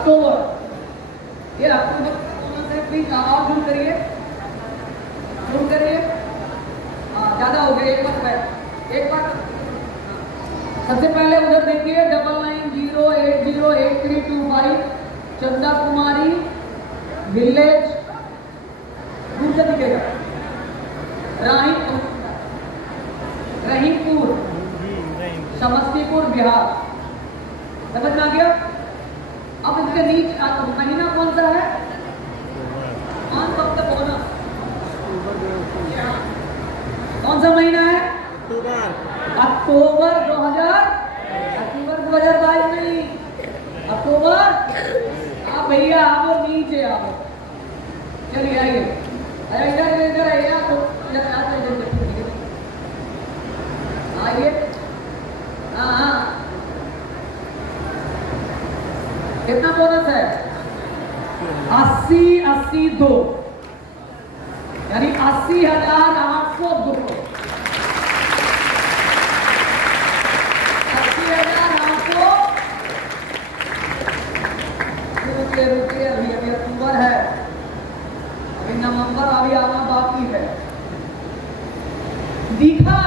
अक्टूबर, ये अक्टूबर प्लीज आवाज बंद करिए, शुरू करिए। ज्यादा हो गया, एक बार सबसे पहले उधर देखिए 99080832 चंदा कुमारी विलेज रूप से दिखेगा, रहीमपुर समस्तीपुर बिहार। समझ में आ गया? अब इसके नीचे महीना कौन सा है? कौन सा महीना है? अक्टूबर 2022 नहीं, अक्टूबर। आप भैया आप नीचे आओ, चलिए आइए, इधर इधर आइए, आइए। हाँ, कितना बोनस है? 80,82 यानी 80,802, 80,800। रुकिए, अभी अक्टूबर है, अभी नवंबर अभी आना बाकी है। दिखा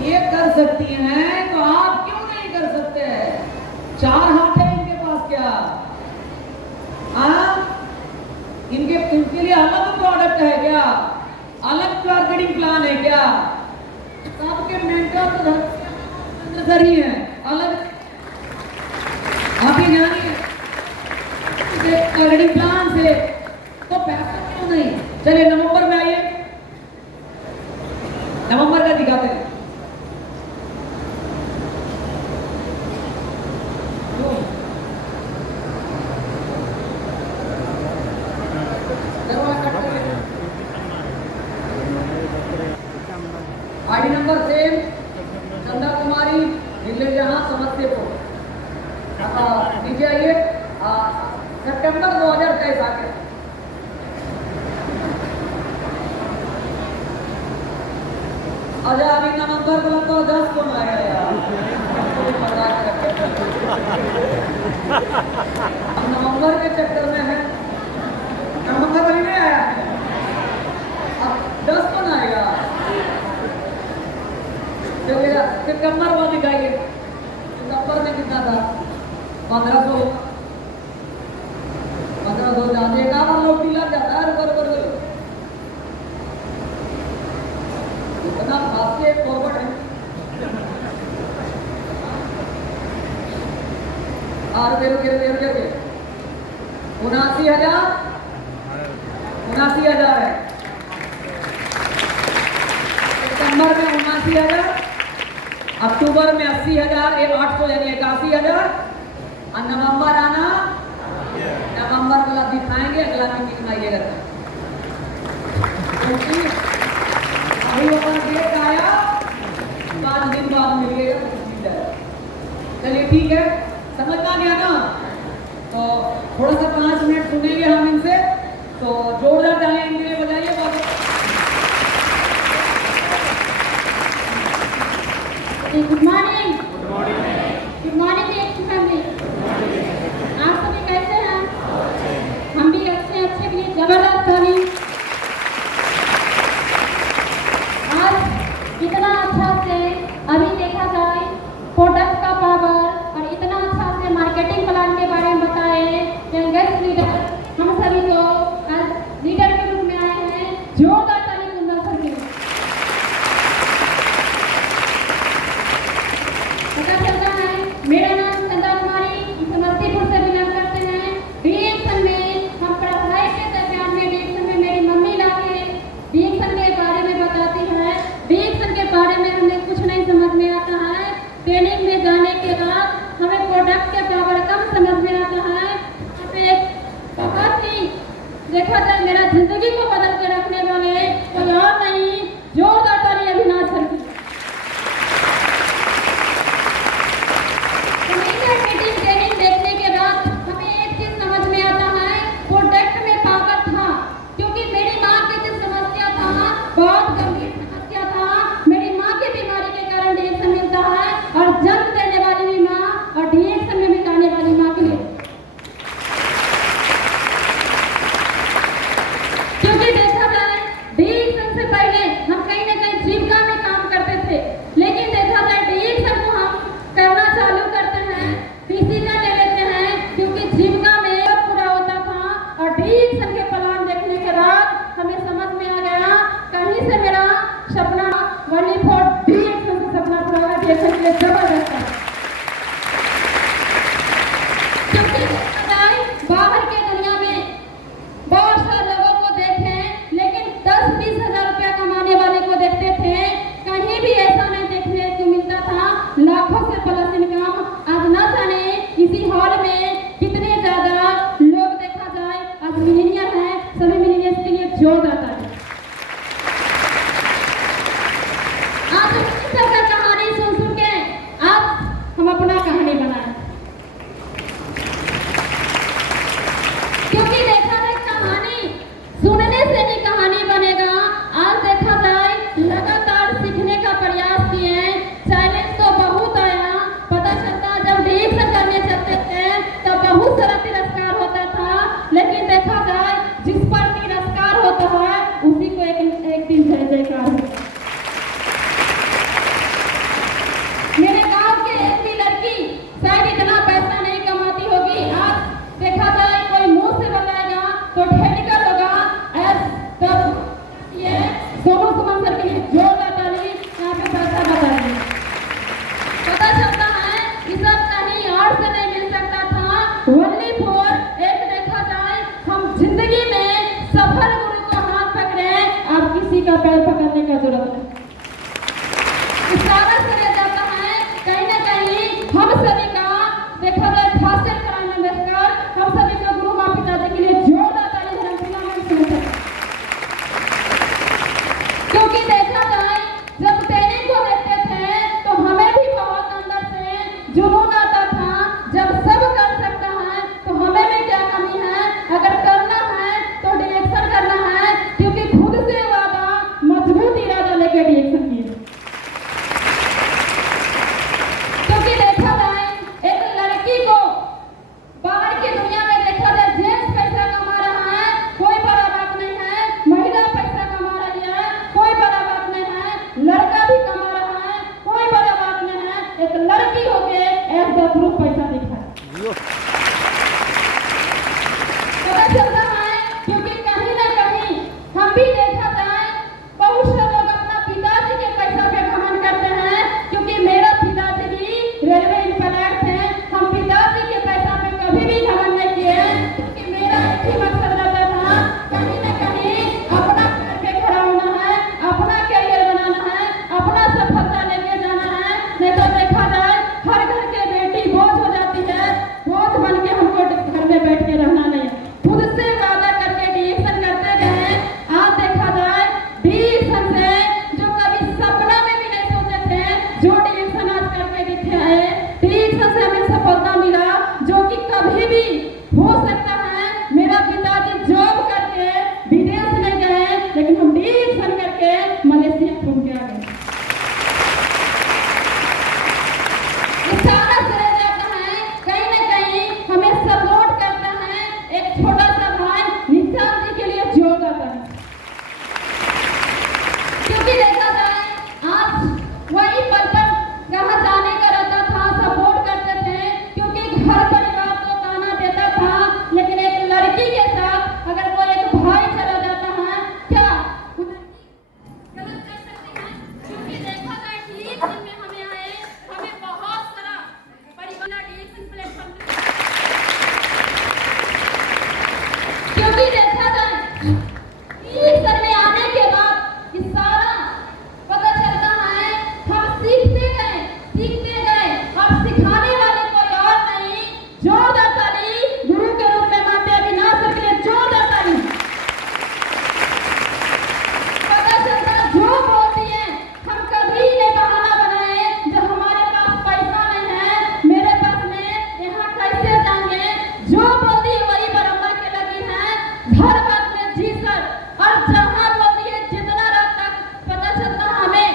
ये कर सकती हैं तो आप क्यों नहीं कर सकते? 4 हाथ है इनके पास, क्या इनके लिए अलग प्रोडक्ट है क्या? अलग मार्केटिंग प्लान है क्या? सबके मेंटर तो नजर ही है अलग। आप ये जानिए मार्केटिंग प्लान से तो पैसा क्यों नहीं? चलिए नवंबर में आइए, नवंबर का दिखाते हैं। आईडी नंबर सेम, चंदा कुमारी विलेज जहां समस्तीपुर। नीचे आइए, सितंबर 2023 आके अच्छा अभी नवंबर को लगता है 10 कौन आएगा यार? हम नवंबर के चक्कर में है, नवंबर अभी नहीं आया, अब 10 कौन आएगा? चलिए सितंबर वो दिखाइए, सितंबर में कितना था? 1500 जाते एक आवर लोग लग जाता है। इतना खासी फॉरवर्ड है। और 79,000 है सितंबर में, 79,000, अक्टूबर में 80,800 यानी 81,000। और नवंबर आना, नवंबर वाला दिखाएंगे, अगला मीटिंग में आइएगा। अभी वो डेट आया, 5 दिन बाद मिलिएगा। चलिए ठीक है, समझ में आ गया ना? तो थोड़ा सा 5 मिनट सुनेंगे हम इनसे, तो जोरदार तालियां इनके लिए बजाइए। Good morning, good morning family. आप सभी कैसे हैं? हम भी अच्छे के लिए जबरदस्त ताली। आज इतना अच्छा से अभी देखा जाए प्रोडक्ट का पावर और इतना अच्छा से मार्केटिंग प्लान के बारे में बताए यंगेस्ट लीडर हम सभी को लीडर के रूप में आए हैं। जोरदार ताली सुंदर सर के। पता चलता है मेरा नाम चंदा कुमारी, समस्तीपुर से बिलोंग करते हैं। रिएक्शन में हम पढ़ाई के दरमियान में रिएक्शन में मेरी मम्मी लाके रिएक्शन के बारे में बताती है। रिएक्शन के बारे में हमें कुछ नहीं समझ में आता है। ट्रेनिंग में जाने के बाद हमें प्रोडक्ट के पावर कम समझ में आता है। एक बहुत ही देखा जाए मेरा जिंदगी को बदल के रखने वाले कोई और नहीं, जोरदार ताली अविनाश सर की। ट्रेनिंग देखने के बाद हमें एक चीज समझ में आता है, प्रोडक्ट में पावर था। क्योंकि मेरी माँ की जो समस्या था बहुत गंभीर समस्या था। मेरी माँ की बीमारी के कारण रिएक्शन मिलता है और जन्म देने वाली भी माँ वनली फॉर डीएक्शन से सपना पूरा होगा। डीएक्शन के लिए जबरदस्त है, क्योंकि बाहर के दुनिया में बहुत सारे लोगों को देखे, लेकिन 10-20 हजार रुपया कमाने वाले को देखते थे, कहीं भी ऐसा नहीं देखने को मिलता था। लाखों से प्लस इनकम। आज ना जाने इसी हॉल में कितने ज्यादा लोग देखा जाए आज मिलीनियर है। सभी मिलीनियर्स के लिए जोर आता है। आज सबका कहानी सुन सुन के आज हम अपना कहानी बनाए, क्योंकि देखा जाए कहानी सुनने से ही कहानी बनेगा। आज देखा जाए लगातार सीखने का प्रयास किए, चैलेंज तो बहुत आया। पता चलता जब रिएक्शन करने चलते थे तब बहुत सारा तिरस्कार होता था, लेकिन देखा जाए जिस पर तिरस्कार होता है उसी को एक दिन जय जयकार होता है। मेरे गांव के एक भी लड़की शायद इतना पैसा नहीं कमाती होगी। आज देखा जाए कोई मुंह से बताएगा तो टेक्निकल होगा। तब ये सोनू सुमन सर के लिए जोरदार ताली यहाँ पे पैसा बता रही है। पता चलता है ये सब कहीं और से नहीं मिल सकता था। ओनली फॉर एक देखा जाए हम जिंदगी में सफल गुरु को हाथ पकड़े, अब किसी का पैर पकड़ने का जरूरत नहीं। इशारा से जाता है कहीं ना कहीं हम सभी का देखा जाए फास्टर कराने में बैठकर हम सभी का गुरु माँ पिताजी के लिए जोरदार ताली धरमपुरा में सुन सकते, क्योंकि देखा जाए जब ट्रेनिंग को देखते थे तो हमें भी बहुत अंदर से जुनून आता था। जब सब कर सकता है तो हमें में क्या कमी है? अगर करना है तो डायरेक्शन करना है, क्योंकि खुद से वादा मजबूत इरादा लेके डायरेक्शन किए। क्योंकि देखा जाए एक लड़की को बाहर की दुनिया में देखा जाए जेंट्स पैसा कमा रहा है कोई बड़ा बात नहीं है, महिला पैसा कमा रही है कोई बड़ा बात नहीं है, लड़का भी कमा रहा है कोई बड़ा बात नहीं है। एक लड़की होके एज द ग्रुप पैसा दिखाए। पता चलता है क्योंकि कहीं ना कहीं हम भी देखा जाए बहुत से लोग अपना पिताजी के पैसा पे घमंड करते हैं, क्योंकि मेरा पिताजी भी रेलवे इंप्लॉयर थे। हम पिताजी के पैसा पे कभी भी घमंड नहीं किए, क्योंकि मेरा एक ही मकसद रहता था कहीं ना कहीं अपना पैर पे खड़ा होना है, अपना करियर बनाना है, अपना सफलता लेके जाना है। नहीं तो देखा जाए हर घर के बेटी बोझ हो जाती है, बोझ बन के हमको घर में बैठ के रहना नहीं है। खुद से वादा करके डायरेक्शन करते गए। आज देखा जाए डायरेक्शन से जो कभी सपना में भी नहीं सोचे थे, जो डायरेक्शन आज करके दिखे है, डायरेक्शन से हमें सफलता मिला जो कि कभी भी हो सकता है। मेरा पिताजी जॉब करके विदेश नहीं गए, लेकिन हम डायरेक्शन करके मलेशिया घूम के आ गए। इशारा से जाता है कहीं ना कहीं हमें सपोर्ट करता है एक छोटा सा भाई निशान जी के लिए जोर आता है, क्योंकि देखा जाए आज वही पल पर कहाँ जाने का रहता था, सपोर्ट करते थे, क्योंकि घर परिवार को ताना देता था। लेकिन एक लड़की के साथ अगर कोई एक भाई चला जाता है, क्या गलत कर सकते हैं? क्योंकि देखा जाए ठीक में हमें आए, हमें बहुत सारा परिवार डायरेक्शन प्लेटफॉर्म, क्योंकि देखा जाए इस सर में आने के बाद इस सारा पता चलता है हम सीखते गए और सिखाने वाले कोई और नहीं। जोरदार ताली गुरु के रूप में मानते अविनाश सर के लिए जोरदार ताली। पता चलता जो बोलती है हम कभी नहीं बहाना बनाए जब हमारे पास पैसा नहीं है, मेरे पास में यहाँ कैसे जाएंगे। जो बोलती है वही बराबर के लगी है, हर बात में जी सर, और जहाँ बोलती है जितना रात तक। पता चलता हमें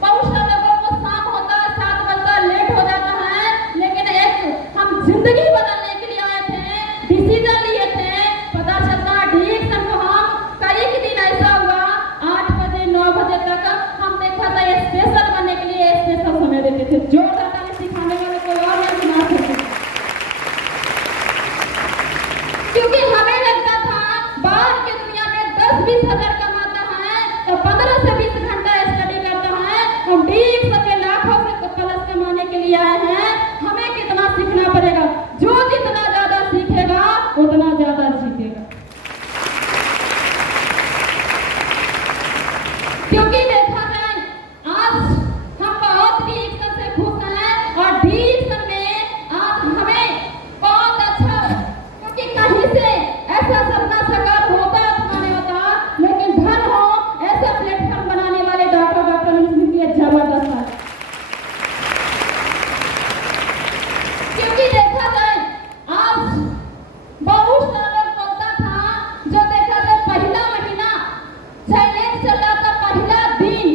बहुत से लोगों को शाम होता है 7 बजता लेट हो जाता है, लेकिन एक हम जिंदगी बदलने के लिए आए थे, डिसीजन लिए थे। पता चलता डायरेक्शन को हम कई दिन ऐसा हुआ 8 बजे 9 बजे तक हम देखा था स्पेशल बनने के लिए स्पेशल समय देते थे। जोरदार ताली सिखाने वाले कोई और नहीं सुना सकते, क्योंकि हमें लगता था बाहर की दुनिया में 10-20 हजार कमाता है तो 15 से 20 घंटा स्टडी करता है, हम डीएक्शन में लाखों से प्लस कमाने के लिए आए हैं। हमें कितना सीखना पड़ेगा, जो जितना ज्यादा सीखेगा उतना ज्यादा जीतेगा। क्योंकि देखा जाए आज हम बहुत डीएक्शन से खुश हैं और डीएक्शन में आज हमें बहुत अच्छा, क्योंकि कहीं से ऐसा सपना साकार होता अथवा नहीं होता, लेकिन धन हो ऐसा प्लेटफॉर्म बनाने वाले डॉक्टर लिए जबरदस्त है। क्योंकि देखा जाए आज बहुत सा लोग बोलता था, जो देखा जाए पहला महीना चैलेंज चल रहा था, पहला दिन,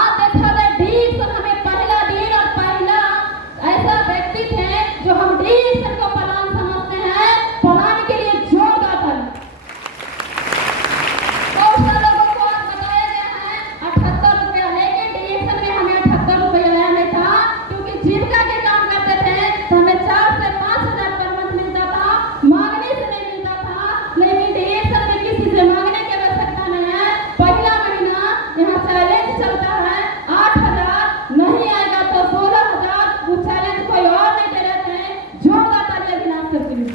आज देखा जाए डीएक्शन हमें पहला दिन और पहला ऐसा व्यक्ति थे जो हम डीएक्शन को प्लान समझते हैं, प्लान के लिए जोरदार था। बहुत सारे लोगों को आज बताया गया है 78 रुपया, लेकिन डीएक्शन में हमें 78 रुपया लेना नहीं था, क्योंकि जीविका के काम करते थे तो हमें 4 से 5 हजार पर मंथ मिलता था, मांगने से नहीं मिलता था। लेकिन डीएक्शन में किसी से मांगने की आवश्यकता नहीं है। पहला महीना यहाँ चैलेंज चलता है, 8,000 नहीं आएगा तो 16,000, वो चैलेंज कोई और नहीं दे रहे थे। जोरदार तालियां अभिनाश करती हूँ।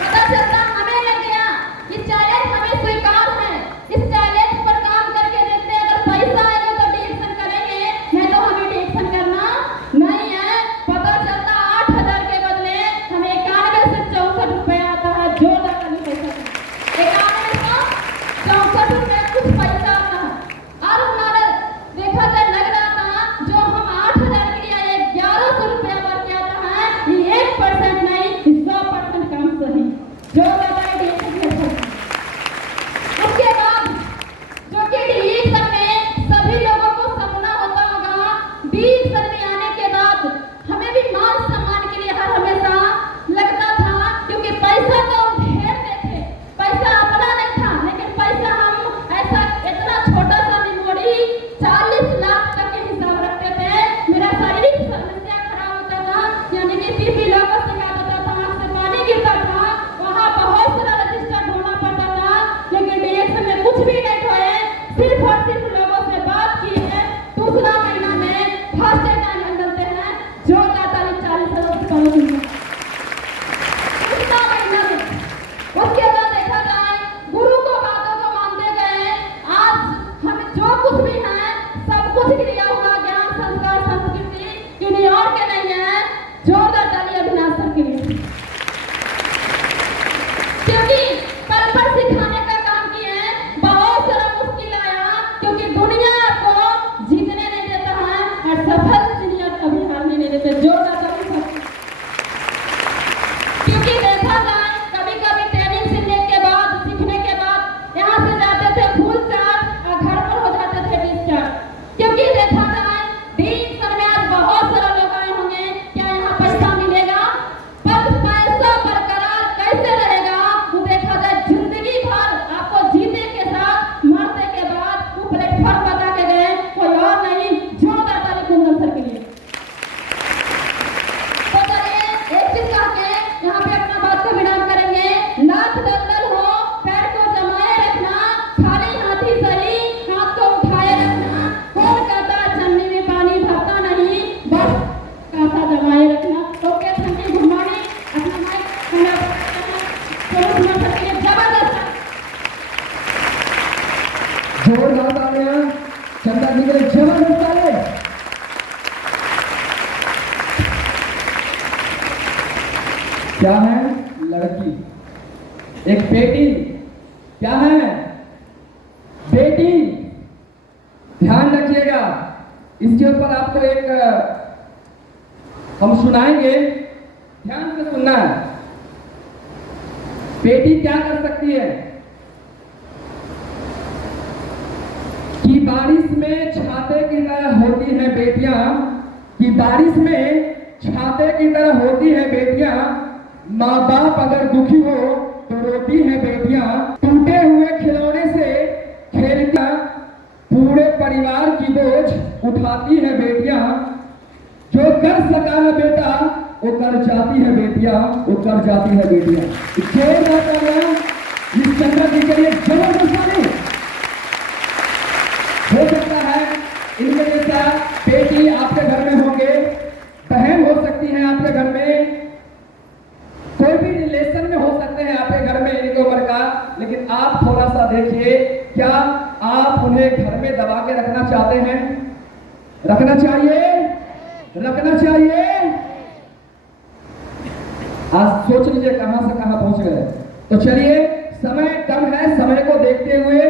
पता चलता हमें लग गया कि चैलेंज हमें स्वीकार है, इस चैलेंज पर काम करके देखते हैं, अगर पैसा आएगा तो डीएक्शन करेंगे, नहीं तो हमें डीएक्शन करना नहीं है। पता चलता 8,000 के बदले हमें 91 से 64 रुपया आता है। जोरदार ताली पैसा 91 से 64 रुपया कुछ पैसा आता है। और हमारा देखा जाए लग रहा था जो हम 8,000 के लिए आए 1100 रुपया भर के आता है, ये 1% नहीं 100% काम सही। जोरदार ताली डीएक्शन के साथ। उसके बाद जो कि डीएक्शन में सभी लोगों को सपना होता होगा, डीएक्शन में आने के बाद हमें भी मान सम्मान के लिए हर हमेशा लगता था, क्योंकि पैसा तो हम ढेर देखे, पैसा अपना नहीं था, लेकिन पैसा हम ऐसा इतना छोटा सा मेमोरी 40 लाख तक के हिसाब रखते थे। मेरा शारीरिक समस्या खराब होता था, यानी कि बीपी लो का शिकायत होता था, आँख से पानी गिरता था, वहाँ बहुत सारा रजिस्टर ढूंढना पड़ता था। लेकिन डीएक्शन में कुछ भी नहीं ढोए, सिर्फ और सिर्फ लोगों से बात की है। दूसरा महीना में फर्स्ट एग्जाम मिलते हैं। जोरदार ताली 40,000 से कम दूसरा महीना में। उसके बाद देखा जाए गुरु को बातों को मानते गए। आज हम जो कुछ भी है सब कुछ लिया हुआ ज्ञान संस्कार संस्कृति किन्हीं और के नहीं है। जोरदार ताली अभिनाश सर के लिए, क्योंकि पल सिखाने का काम किए हैं। बहुत सारा मुश्किल आया, क्योंकि दुनिया को जीतने नहीं देता है और सफल दुनिया कभी हारने नहीं देते। जोरदार ताली सर। क्योंकि देखा जाए कभी कभी ट्रेनिंग सीखने के बाद यहाँ से जाते थे फुल चार्ज और घर पर हो जाते थे डिस्चार्ज। क्योंकि देखा जाए डीएक्शन में आज बहुत सारा लोग आए होंगे, क्या यहाँ पैसा मिलेगा? पर पैसा बरकरार कैसे रहेगा? वो देखा जाए जिंदगी भर आपको जीते के साथ मरते के बाद वो प्लेटफॉर्म बता के गए, कोई और नहीं। जोरदार ताली कुंदन सर के लिए। तो चलिए एक चीज कह के यहाँ पे अपना बात को विराम करेंगे। लाख दलदल हो पैर को जमाए रखना, खाली हाथी सही हाथ को उठाए रखना। कौन कहता है छन्नी में पानी भरता नहीं, बस कांटा जमाए रखना। Okay, thank you, good morning. अपना माइक जबरदस्त जोरदार तालियां चंदा जी के लिए, जबरदस्त तालियां। क्या है? लड़की, एक बेटी। क्या है? बेटी। ध्यान रखिएगा, इसके ऊपर आपको एक हम सुनाएंगे, ध्यान से सुनना है। बेटी क्या कर सकती है कि बारिश में छाते की तरह होती है बेटियां, कि बारिश में छाते की तरह होती है बेटियां। माँ बाप अगर दुखी हो तो रोती है बेटियां। टूटे हुए खिलौने से खेलकर पूरे परिवार की बोझ उठाती है बेटियां। जो कर सका है बेटा वो कर जाती है बेटियां, वो कर जाती है बेटियां। जोरदार इस चंद्र जी के लिए जबरदस्त ताली। हो सकता है इनमें जैसा बेटी आपके घर में होंगे, बहन हो सकती है आपके घर में, कोई भी रिलेशन में हो सकते हैं आपके घर में इनकी उम्र का, लेकिन आप थोड़ा सा देखिए, क्या आप उन्हें घर में दबा के रखना चाहते हैं? रखना चाहिए, रखना चाहिए। आज सोच लीजिए कहां से कहां पहुंच गए। तो चलिए, समय कम है, समय को देखते हुए